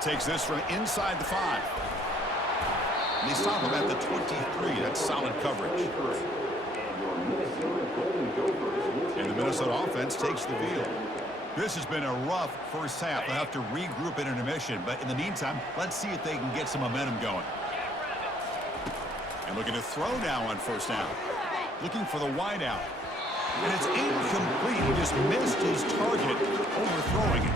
takes this from inside the 5. And they stop him at the 23. That's solid coverage. And the Minnesota offense takes the field. This has been a rough first half. They'll have to regroup in intermission. But in the meantime, let's see if they can get some momentum going. And looking to throw now on first down. Looking for the wide out. And it's incomplete. He just missed his target, overthrowing it.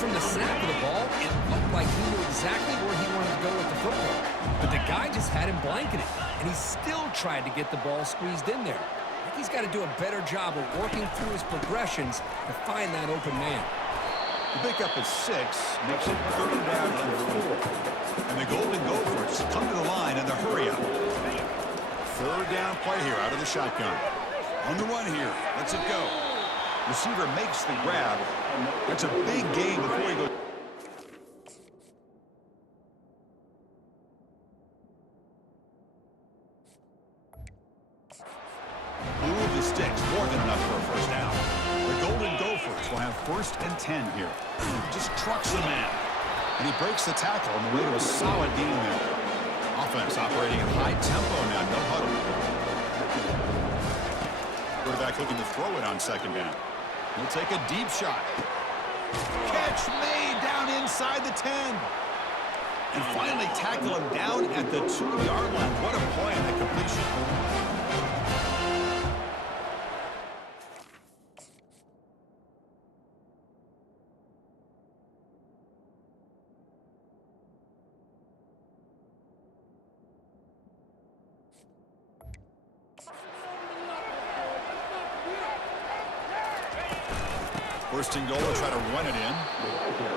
From the snap of the ball, it looked like he knew exactly where he wanted to go with the football. But the guy just had him blanketed, and he still tried to get the ball squeezed in there. I think he's got to do a better job of working through his progressions to find that open man. The pickup is 6, makes it 3rd down and 4. And the Golden Gophers come to the line in the hurry up. 3rd down play here out of the shotgun. On the run here, lets it go. Receiver makes the grab. That's a big gain before he goes. Move the sticks, more than enough for a first down. The Golden Gophers will have 1st and 10 here. Just trucks the man. And he breaks the tackle on the way to a solid gain there. Offense operating at high tempo now, no huddle. Quarterback looking to throw it on 2nd down. He'll take a deep shot. Catch made down inside the 10. And finally tackle him down at the 2-yard line. What a play on that completion. First and goal, try to run it in.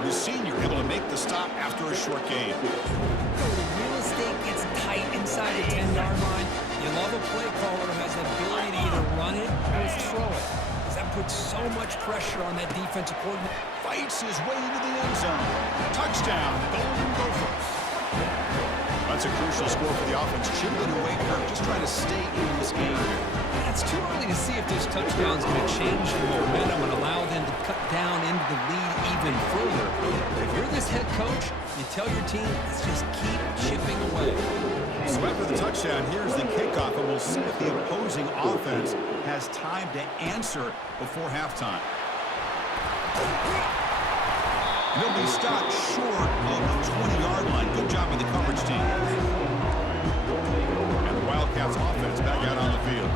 The senior able to make the stop after a short gain. The real estate gets tight inside the 10-yard line. You love a play caller who has the ability to either run it or throw it, because that puts so much pressure on that defensive coordinator. Fights his way into the end zone. Touchdown, Golden Gophers. That's a crucial score for the offense. Chipping away Kirk, just trying to stay in this game. It's too early to see if this touchdown is going to change the momentum and allow them to cut down into the lead even further. But if you're this head coach, you tell your team, let's just keep chipping away. So after the touchdown, here's the kickoff, and we'll see if the opposing offense has time to answer before halftime. And he'll be stopped short of the 20-yard line. Good job with the coverage team. And the Wildcats offense back out on the field.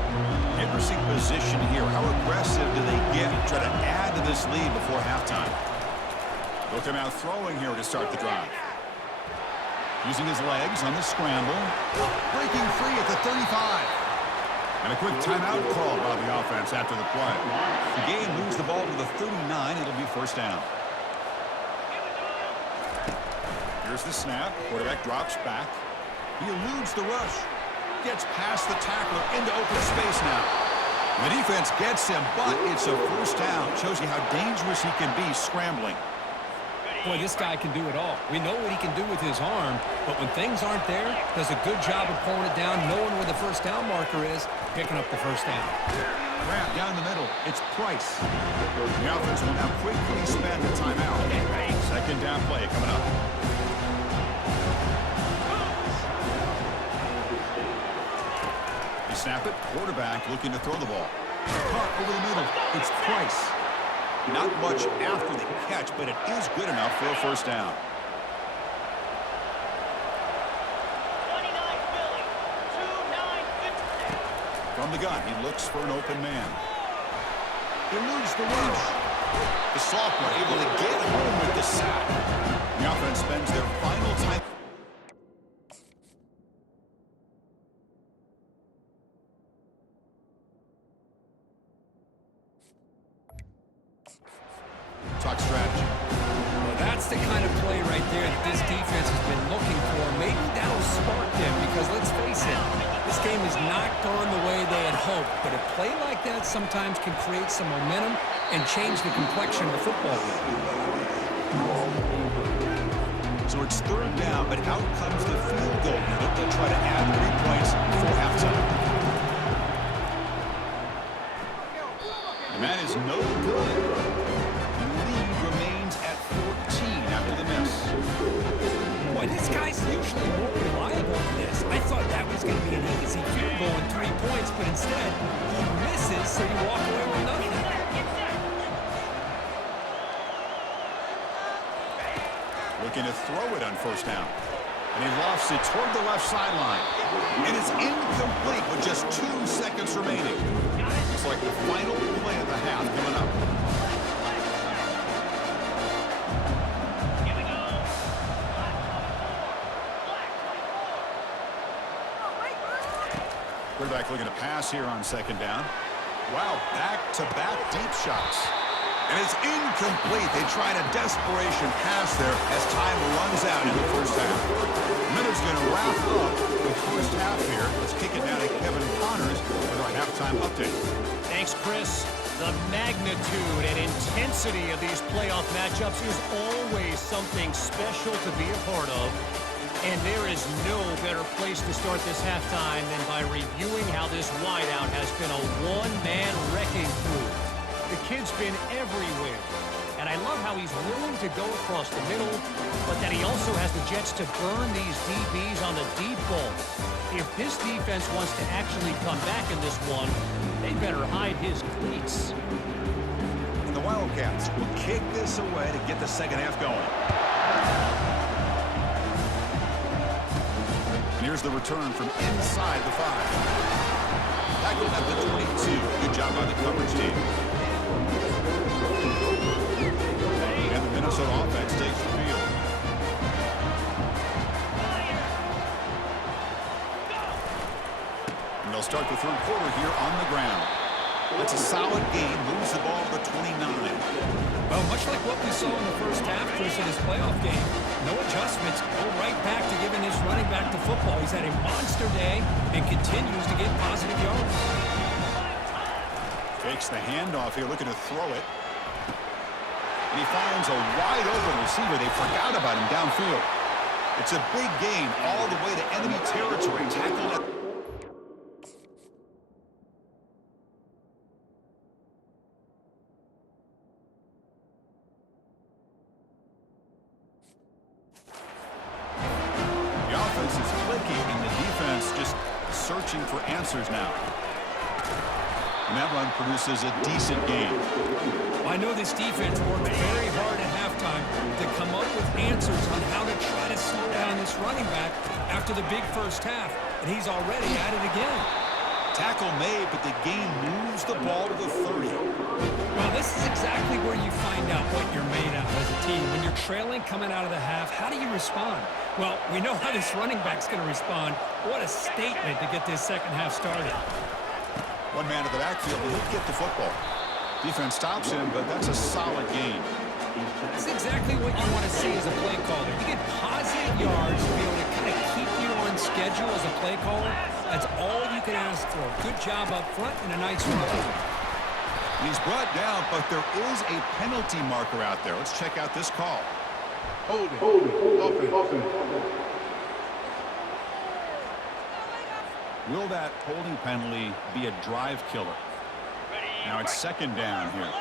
Interesting position here. How aggressive do they get to try to add to this lead before halftime? Look him out throwing here to start the drive. Using his legs on the scramble. Breaking free at the 35. And a quick timeout call by the offense after the play. The game moves the ball to the 39. It'll be 1st down. Here's the snap. Quarterback drops back. He eludes the rush. Gets past the tackler into open space now. The defense gets him, but it's a 1st down. Shows you how dangerous he can be scrambling. Boy, this guy can do it all. We know what he can do with his arm, but when things aren't there, does a good job of pulling it down, knowing where the 1st down marker is, picking up the 1st down. Grab down the middle. It's Price. The offense will now quickly spend the timeout. 2nd down play coming up. Snap it, quarterback looking to throw the ball. Caught over the middle, it's Price. Not much after the catch, but it is good enough for a 1st down. From the gun, he looks for an open man. Eludes the rush. The sophomore able to get home with the sack. The offense spends their final time. Talk strategy. Well, that's the kind of play right there that this defense has been looking for. Maybe that'll spark them because, let's face it, this game has not gone the way they had hoped. But a play like that sometimes can create some momentum and change the complexion of the football game. So it's 3rd down, but out comes the field goal unit. They'll try to add 3 points before halftime. And that is no good. The lead remains at 14 after the miss. and his guy's usually more reliable than this. I thought that was going to be an easy field goal and 3 points, but instead, he misses, so you walk away with nothing. Looking to throw it on first down. And he lofts it toward the left sideline. And it's incomplete with just 2 seconds remaining. Looks like the final play of the half coming up. Quarterback looking to pass here on second down. Wow, back-to-back deep shots. And it's incomplete. They tried a desperation pass there as time runs out in the first half. Miller's going to wrap up the first half here. Let's kick it down to Kevin Connors with our halftime update. Thanks, Chris. The magnitude and intensity of these playoff matchups is always something special to be a part of. And there is no better place to start this halftime than by reviewing how this wideout has been a one-man wrecking crew. The kid's been everywhere. And I love how he's willing to go across the middle, but that he also has the Jets to burn these DBs on the deep ball. If this defense wants to actually come back in this one, they better hide his cleats. And the Wildcats will kick this away to get the second half going. Here's the return from inside the 5. Tackled at the 22. Good job by the coverage team. And the Minnesota offense takes the field. And they'll start the third quarter here on the ground. That's a solid game. Moves the ball to the 29. Well, much like what we saw in the first half, Chris, in this playoff game, no adjustments, go right back to giving his running back the football. He's had a monster day and continues to get positive yards. Takes the handoff here, looking to throw it. And he finds a wide-open receiver. They forgot about him downfield. It's a big gain all the way to enemy territory. Tackled at... The offense is clicking, and the defense just searching for answers now. And that run produces a decent game. I know this defense worked very hard at halftime to come up with answers on how to try to slow down this running back after the big first half, and he's already at it again. Tackle made, but the game moves the ball to the 30. Well, this is exactly where you find out what you're made out as a team. When you're trailing coming out of the half, how do you respond? Well, we know how this running back's going to respond. What a statement to get this second half started. One man at the backfield, he'll get the football. Defense stops him, but that's a solid game. That's exactly what you want to see as a play caller. You get positive yards to be able to kind of keep you on schedule as a play caller. That's all you can ask for. Good job up front and a nice run. He's brought down, but there is a penalty marker out there. Let's check out this call. Holding. Offense. Will that holding penalty be a drive killer? Now it's second down here.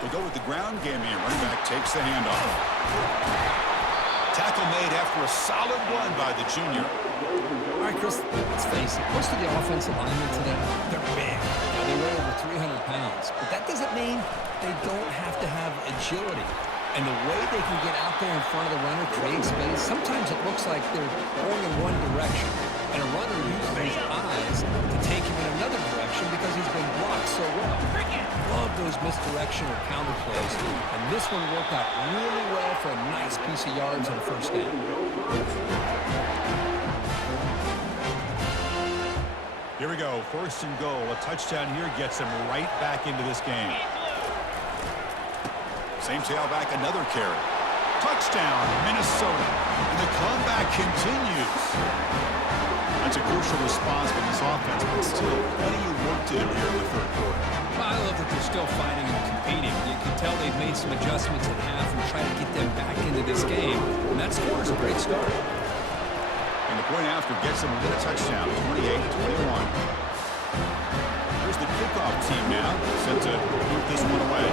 They go with the ground game here. Running back takes the handoff. Tackle made after a solid run by the junior. All right, Chris, let's face it. Most of the offensive linemen today, they're big. Now, they weigh over 300 pounds. But that doesn't mean they don't have to have agility. And the way they can get out there in front of the runner, create space, sometimes it looks like they're going in one direction. And a runner uses his eyes to take him in another direction because he's been blocked so well. Love those misdirection or counter plays. And this one worked out really well for a nice piece of yards on the first down. Here we go. First and goal. A touchdown here gets them right back into this game. Same tailback, another carry. Touchdown, Minnesota. And the comeback continues. That's a crucial response from this offense, but still plenty of work to do here in the third quarter. Well, I love that they're still fighting and competing. You can tell they've made some adjustments at half and try to get them back into this game. And that score is a great start. And the point after gets them within a touchdown, 28-21. the kickoff team now, set to move this one away.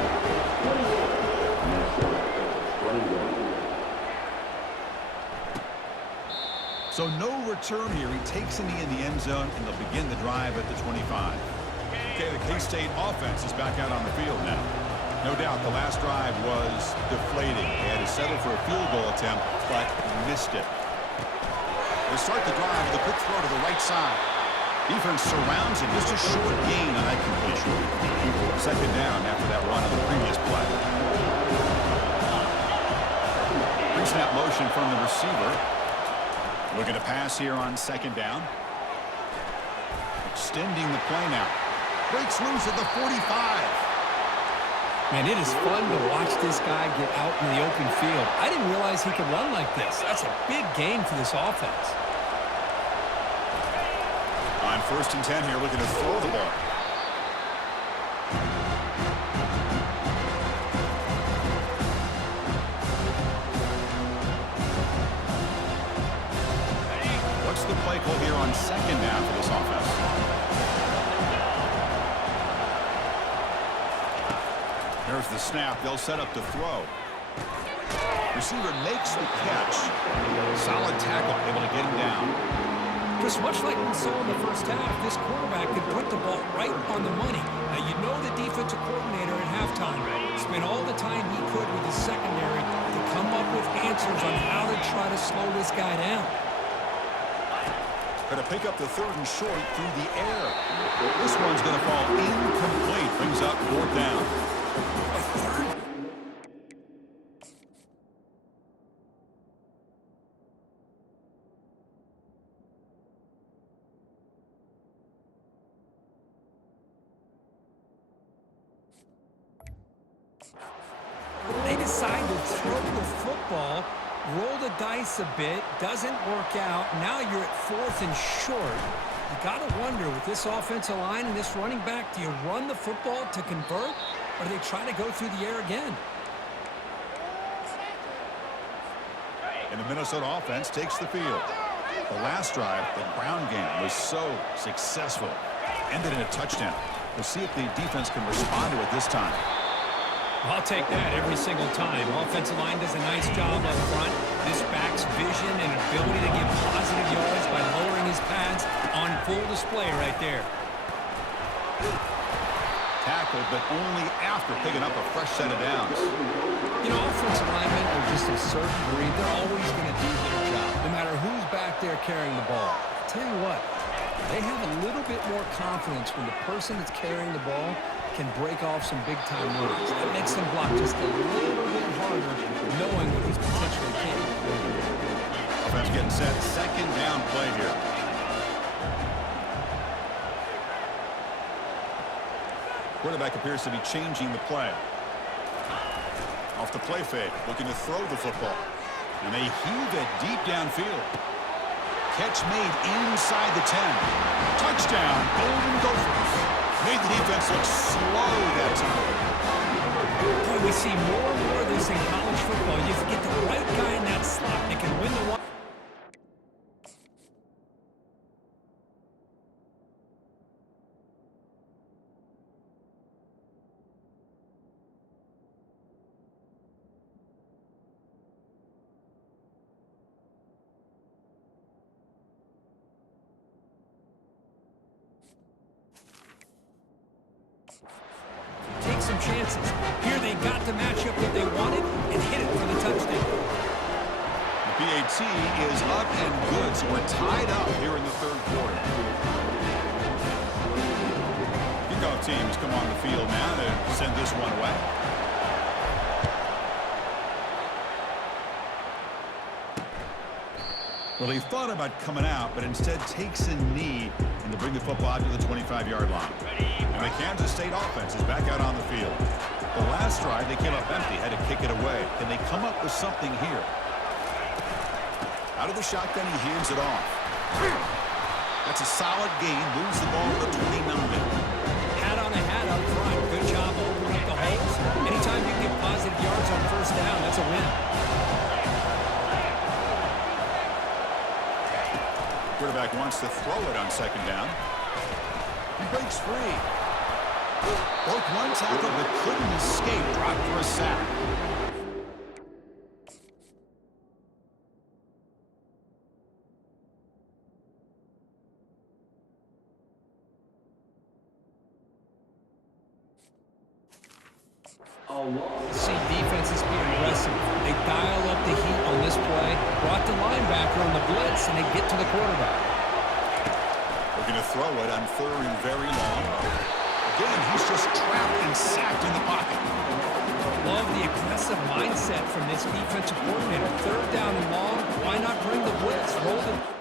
So no return here. He takes a knee in the end zone, and they'll begin the drive at the 25. Okay, the K-State offense is back out on the field now. No doubt the last drive was deflating. They had to settle for a field goal attempt, but missed it. They start the drive with a quick throw to the right side. Defense surrounds him. Just a short gain on that completion. Second down after that run of the previous play. Pre-snap motion from the receiver. Looking to pass here on second down. Extending the play now. Breaks loose at the 45. Man, it is fun to watch this guy get out in the open field. I didn't realize he could run like this. That's a big gain for this offense. On 1st and 10 here, looking to throw the ball. What's the play call here on second down for this offense? There's the snap. They'll set up to throw. Receiver makes the catch. Solid tackle, able to get him down. Just much like we saw in the first half, this quarterback could put the ball right on the money. Now, you know the defensive coordinator at halftime spent all the time he could with his secondary to come up with answers on how to try to slow this guy down. Going to pick up the 3rd and short through the air. This one's going to fall incomplete. Brings up 4th down. They decide to throw the football, roll the dice a bit, doesn't work out. Now you're at 4th and short. You got to wonder, with this offensive line and this running back, do you run the football to convert, or do they try to go through the air again? And the Minnesota offense takes the field. The last drive, the ground game, was so successful. Ended in a touchdown. We'll see if the defense can respond to it this time. I'll take that every single time. Offensive line does a nice job up front. This back's vision and ability to get positive yards by lowering his pads on full display right there. Tackled, but only after picking up a fresh set of downs. You know, offensive linemen are just a certain breed. They're always going to do their job, no matter who's back there carrying the ball. I'll tell you what, they have a little bit more confidence when the person that's carrying the ball can break off some big-time moves. That makes them block just a little bit harder, knowing what he's potentially capable of doing. Offense getting set. Second down play here. Quarterback appears to be changing the play. Off the play fake, looking to throw the football. And they heave it deep downfield. Catch made inside the 10. Touchdown, Golden Gophers. Made the defense look slow that time. Boy, we see more and more of this in college football. You get the right guy in that slot, they can win the one. Take some chances. Here they got the matchup that they wanted and hit it for the touchdown. The PAT is up and good, so we're tied up here in the 3rd quarter. Kickoff teams come on the field now to send this one away. Well, he thought about coming out, but instead takes a knee and to bring the football out to the 25-yard line. And the Kansas State offense is back out on the field. The last drive, they came up empty, had to kick it away. Can they come up with something here? Out of the shotgun, he hands it off. That's a solid gain, moves the ball to the 29. Hat on a hat up front. Good job opening up the holes. Anytime you get positive yards on 1st down, that's a win. Quarterback wants to throw it on 2nd down. He breaks free. Broke one tackle but couldn't escape. Dropped for a sack. See defenses be aggressive. They dial up the heat on this play, brought the linebacker on the blitz, and they get to the quarterback. Looking to throw it on 3rd and very long. Again, he's just trapped and sacked in the pocket. Love the aggressive mindset from this defensive coordinator. 3rd down and long. Why not bring the blitz? Roll the...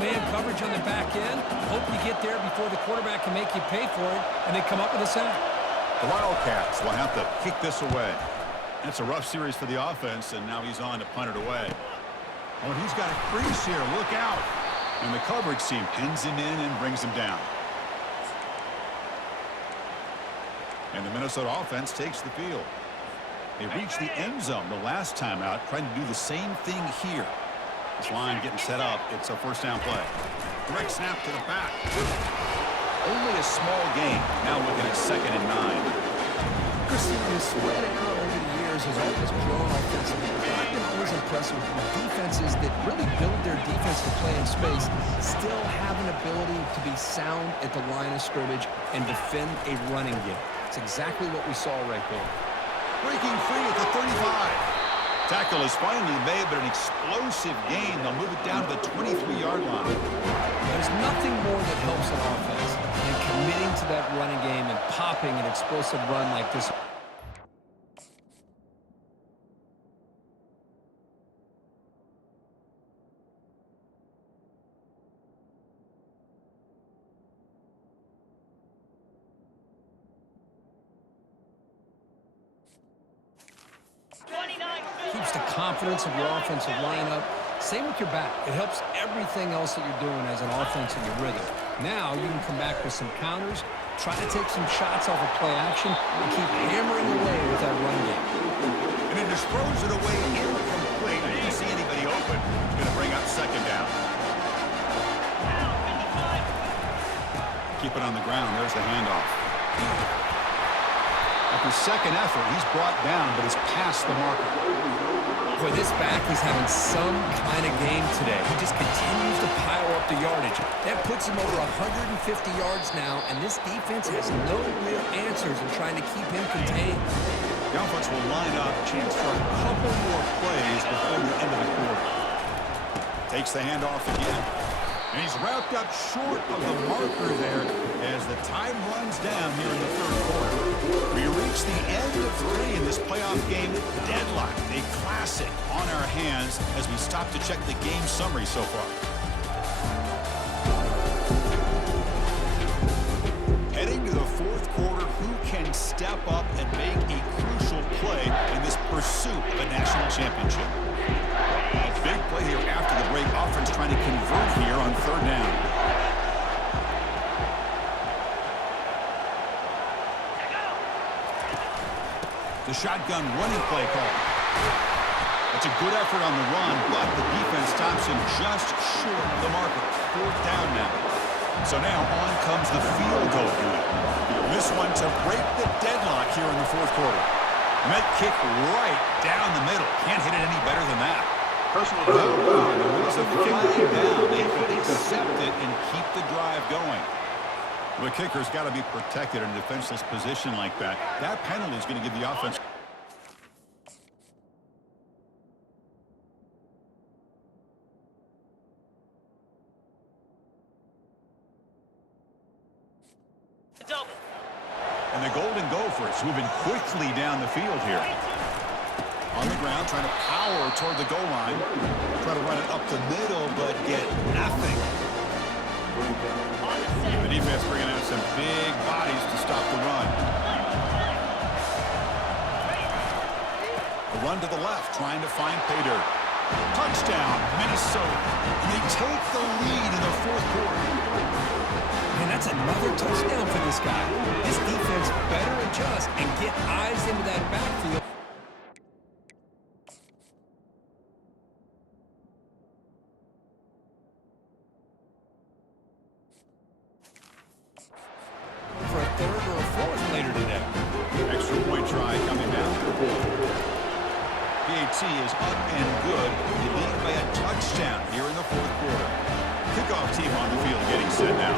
Man coverage on the back end. Hope you get there before the quarterback can make you pay for it, and they come up with a sack. The Wildcats will have to kick this away. It's a rough series for the offense, and now he's on to punt it away. Oh, he's got a crease here. Look out. And the coverage team pins him in and brings him down. And the Minnesota offense takes the field. They reached the end zone the last time out, trying to do the same thing here. This line getting set up. It's a 1st down play. Direct snap to the back. Only a small gain. Now looking at 2nd and 9. Christian, this spread out over the years has always grown offensively. I've been always impressed with defenses that really build their defense to play in space, still have an ability to be sound at the line of scrimmage and defend a running game. It's exactly what we saw right there. Breaking free at the 35. Tackle is finally made, but an explosive gain. They'll move it down to the 23-yard line. There's nothing more that helps an offense than committing to that running game and popping an explosive run like this. Keeps the confidence of your offensive lineup. Same with your back. It helps everything else that you're doing as an offense in your rhythm. Now you can come back with some counters, try to take some shots off of play action, and keep hammering away with that run game. And he just throws it away incomplete. I didn't see anybody open. He's going to bring up 2nd down. Keep it on the ground. There's the handoff. After 2nd effort, he's brought down, but he's past the marker. Boy, this back is having some kind of game today. He just continues to pile up the yardage. That puts him over 150 yards now, and this defense has no real answers in trying to keep him contained. The offense will line up, chance for a couple more plays before the end of the quarter. Takes the handoff again. And he's wrapped up short of the marker there as the time runs down here in the 3rd quarter. We reach the end of 3 in this playoff game. Deadlocked, a classic on our hands as we stop to check the game summary so far. Heading to the 4th quarter, who can step up and make a crucial play in this pursuit of a national championship? A big play here after the break. Offense trying to convert here on 3rd down. The shotgun running play call. That's a good effort on the run, but the defense stops him just short of the marker. 4th down now. So now on comes the field goal unit. This one to break the deadlock here in the 4th quarter. And that kick right down the middle. Can't hit it any better than that. Personal foul. The kick down. They could accept it and keep the drive going. The kicker's got to be protected in a defenseless position like that. That penalty is going to give the offense. And the Golden Gophers moving quickly down the field here. On the ground, trying to power toward the goal line. Try to run it up the middle, but get nothing. The defense bringing out some big bodies to stop the run. A run to the left, trying to find pay dirt. Touchdown, Minnesota. And they take the lead in the fourth quarter. And that's another touchdown for this guy. This defense better adjust and get eyes into that backfield. For a third or a fourth later today. Extra point try coming down. PAT is up and good. They lead by a touchdown here in the fourth quarter. Kickoff team on the field getting set now.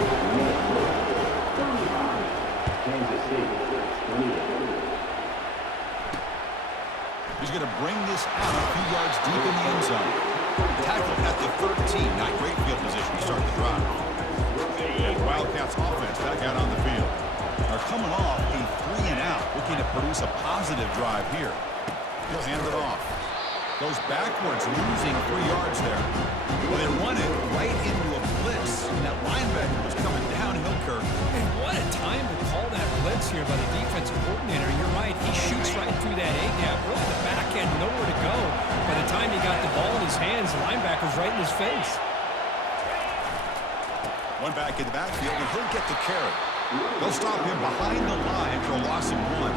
He's going to bring this out a few yards deep in the end zone. Tackle at the 13. Not great field position to start the drive. And Wildcats offense back out on the field. Are coming off a 3-and-out, looking to produce a positive drive here. He'll hand it off. Goes backwards, losing 3 yards there. Well, they run it right into a blitz, and that linebacker was coming downhill, Kirk. And what a time to call that blitz here by the defensive coordinator. You're right. He shoots right through that A-gap. Really, the back end, nowhere to go. By the time he got the ball in his hands, the linebacker's right in his face. One back in the backfield, and he'll get the carry. They'll stop him behind the line for a loss of 1.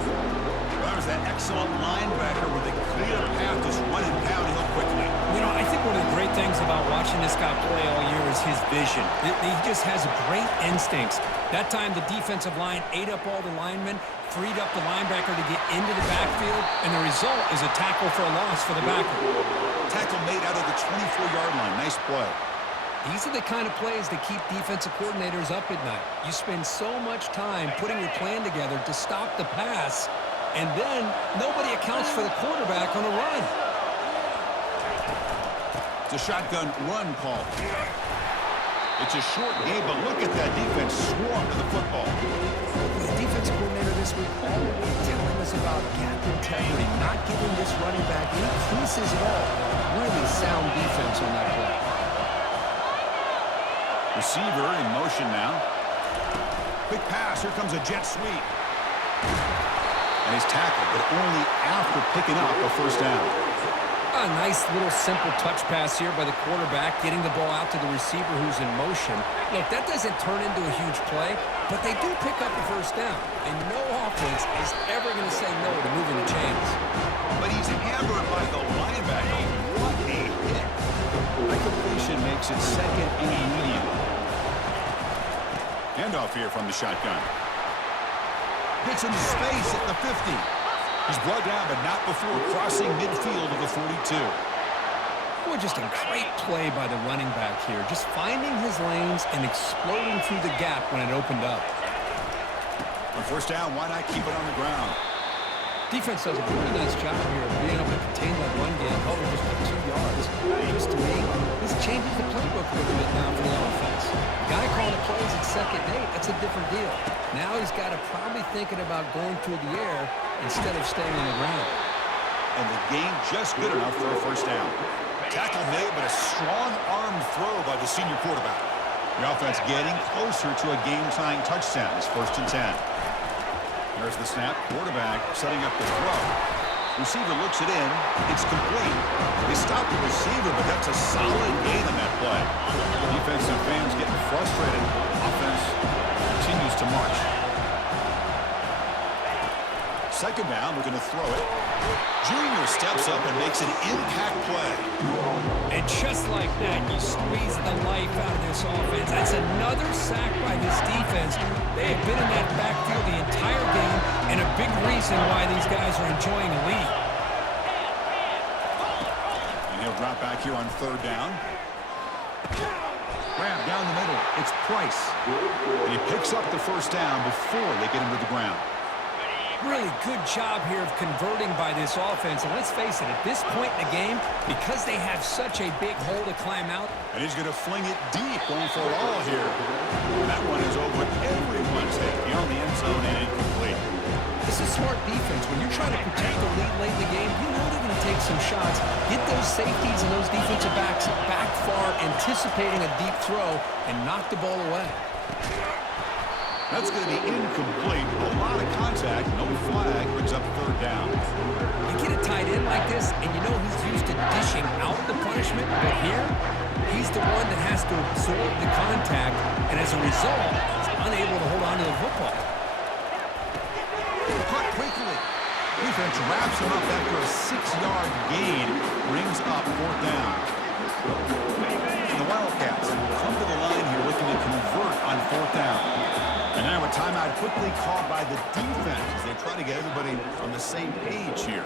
That was that excellent linebacker with a clear path, just running downhill quickly. You know, I think one of the great things about watching this guy play all year is his vision. He just has great instincts. That time, the defensive line ate up all the linemen, freed up the linebacker to get into the backfield, and the result is a tackle for a loss for the backer. Tackle made out of the 24-yard line. Nice play. These are the kind of plays that keep defensive coordinators up at night. You spend so much time putting your plan together to stop the pass, and then nobody accounts for the quarterback on a run. It's a shotgun run call. It's a short game, but look at that defense swarm to the football. The defensive coordinator this week already telling us about gap integrity, not giving this running back any creases at all. Really sound defense on that play. Receiver in motion now. Quick pass. Here comes a jet sweep. And he's tackled, but only after picking up a first down. A nice little simple touch pass here by the quarterback, getting the ball out to the receiver who's in motion. Look, that doesn't turn into a huge play, but they do pick up a first down. And no offense is ever going to say no to moving the chains. But he's hammered by the linebacker. What a hit. The completion makes it second and medium. Handoff here from the shotgun. Gets into space at the 50. He's brought down, but not before crossing midfield of the 42. Boy, just a great play by the running back here. Just finding his lanes and exploding through the gap when it opened up. On first down, why not keep it on the ground? Defense does a pretty nice job here of being able to contain that run game, held just by 2 yards. Just to me, this changes the playbook a little bit now for the offense. The guy calling the plays at 2nd and 8, that's a different deal. Now he's got to probably thinking about going through the air instead of staying on the ground. And the game just good enough for a first down. Tackle made, but a strong arm throw by the senior quarterback. The offense getting closer to a game-tying touchdown. It's 1st and 10. There's the snap. Quarterback setting up the throw. Receiver looks it in. It's complete. They stop the receiver, but that's a solid gain on that play. Defensive fans getting frustrated. Offense continues to march. 2nd down, looking to throw it. Junior steps up and makes an impact play. And just like that, you squeeze the life out of this offense. That's another sack by this defense. They have been in that backfield the entire game, and a big reason why these guys are enjoying a lead. And he'll drop back here on 3rd down. Grab down the middle. It's Price. And he picks up the first down before they get him to the ground. Really good job here of converting by this offense. And let's face it, at this point in the game, because they have such a big hole to climb out. And he's going to fling it deep, going for it all here. And that one is over everyone's head, beyond the end zone and incomplete. This is smart defense. When you're trying to protect the lead late in the game, you know they're going to take some shots, get those safeties and those defensive backs back far, anticipating a deep throw, and knock the ball away. That's going to be incomplete. A lot of contact, no flag, brings up 3rd down. You get a tight end like this, and you know he's used to dishing out the punishment. But here, he's the one that has to absorb the contact, and as a result, he's unable to hold on to the football. Caught quickly. Defense wraps him up after a 6-yard gain. Brings up 4th down. And the Wildcats come to the line here looking to convert on 4th down. And now a timeout quickly called by the defense as they try to get everybody on the same page here.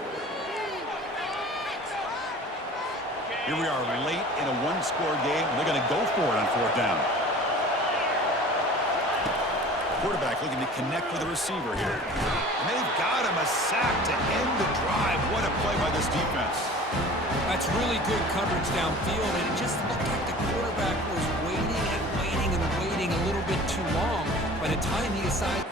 Here we are late in a one-score game. They're going to go for it on 4th down. Quarterback looking to connect with the receiver here. And they've got him a sack to end the drive. What a play by this defense. That's really good coverage downfield, and it just looked like the quarterback was waiting and waiting and waiting a little bit too long. By the time he decided...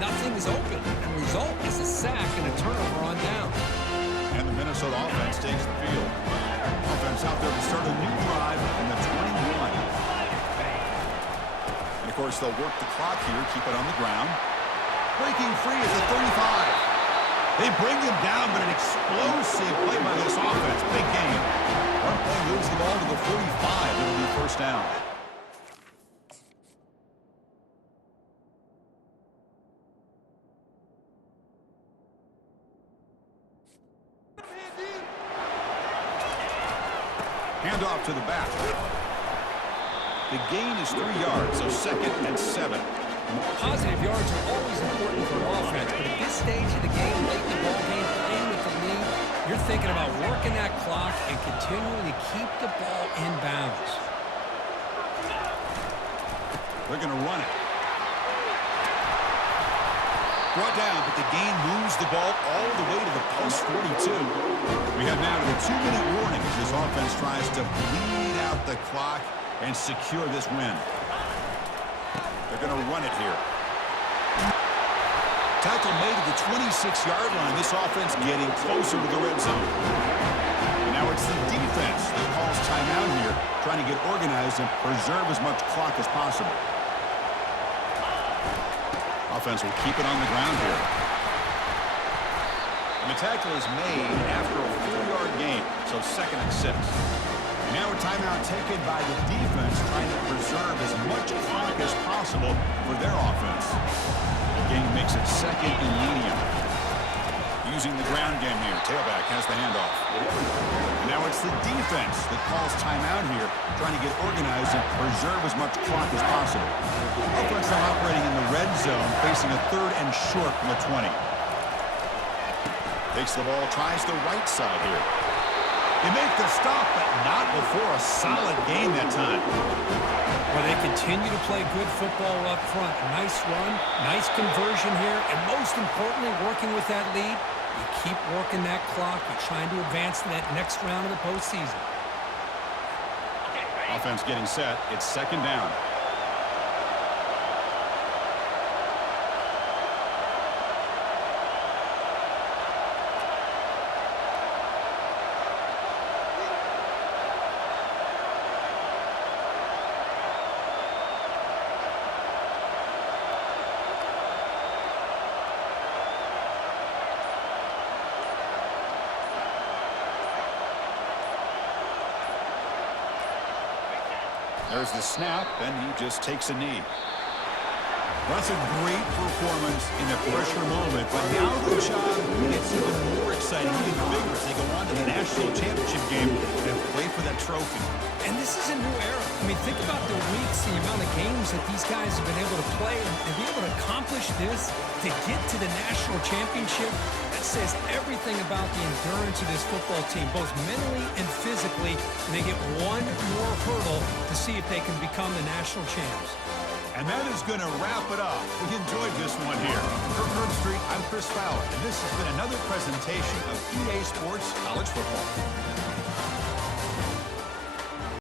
Nothing is open, and the result is a sack and a turnover on down. And the Minnesota offense takes the field. Offense out there to start a new drive in the 21. And, of course, they'll work the clock here, keep it on the ground. Breaking free is the 35. They bring him down, but an explosive play by this offense. Big game. One play moves the ball to the 45. It'll be 1st down. Handoff to the back. The gain is 3 yards, so 2nd and 7. Positive yards are always important for offense, but at this stage of the game, late in the ball game, playing with the lead, you're thinking about working that clock and continuing to keep the ball in bounds. They're going to run it. Brought down, but the gain moves the ball all the way to the post 42. We head now to the 2-minute warning as this offense tries to bleed out the clock and secure this win. They're going to run it here. Tackle made at the 26-yard line. This offense getting closer to the red zone. And now it's the defense that calls timeout here, trying to get organized and preserve as much clock as possible. Offense will keep it on the ground here. And the tackle is made after a 4-yard gain, so 2nd and 6. And now a timeout taken by the defense, trying to preserve as much clock as possible for their offense. The game makes it 2nd and medium. Using the ground game here, tailback has the handoff. And now it's the defense that calls timeout here, trying to get organized and preserve as much clock as possible. Offense now operating in the red zone, facing a 3rd and short from the 20. Takes the ball, tries the right side here. They make the stop, but not before a solid gain that time. Where they continue to play good football up front. Nice run, nice conversion here, and most importantly, working with that lead, you keep working that clock. You're trying to advance to that next round of the postseason. Offense getting set. It's 2nd down. There's the snap, and he just takes a knee. That's a great performance in a pressure moment, but now the job gets even more exciting, even bigger as they go on to the national championship game and play for that trophy. And this is a new era. I mean, think about the weeks, the amount of games that these guys have been able to play and be able to accomplish this, to get to the national championship. That says everything about the endurance of this football team, both mentally and physically. And they get one more hurdle to see if they can become the national champs. And that is going to wrap it up. We enjoyed this one here. For Herb Street, I'm Chris Fowler, and this has been another presentation of EA Sports College Football.